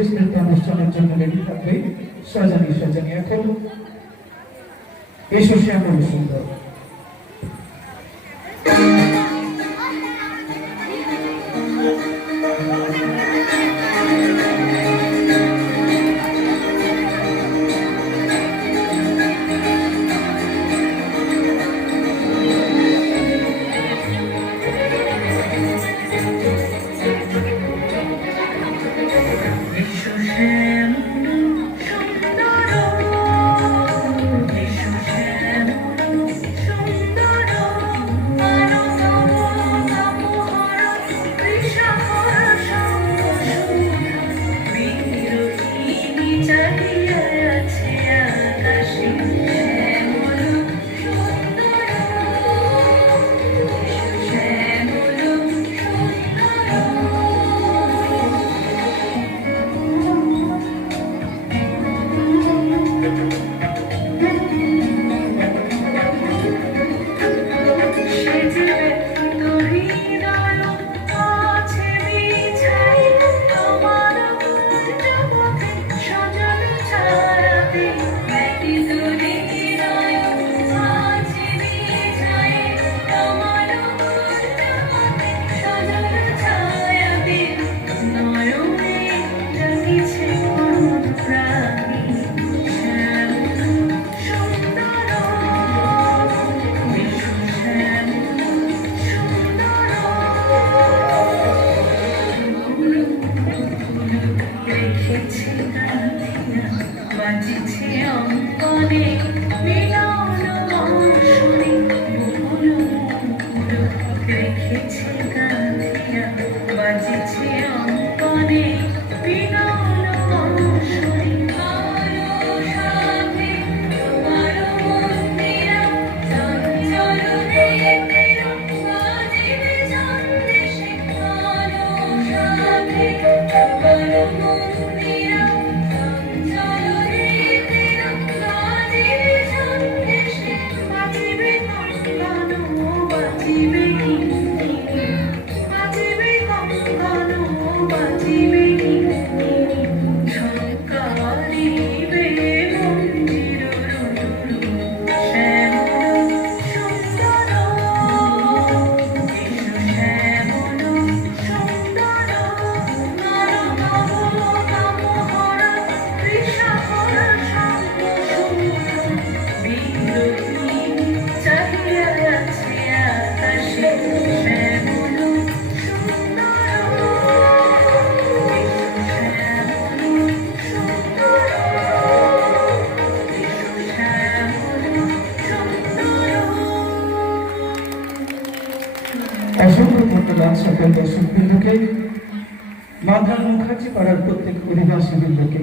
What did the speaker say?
শেষ নৃত্য অনুষ্ঠানের জন্য রেডি থাকবে সজানি সজানি এখন এসো শ্যামল সুন্দর gonna অসংখ্য ধন্যবাদ সকল দর্শকবৃন্দকে মাধব মুখার্জি পাড়ার প্রত্যেক অধিবাসীবৃন্দকে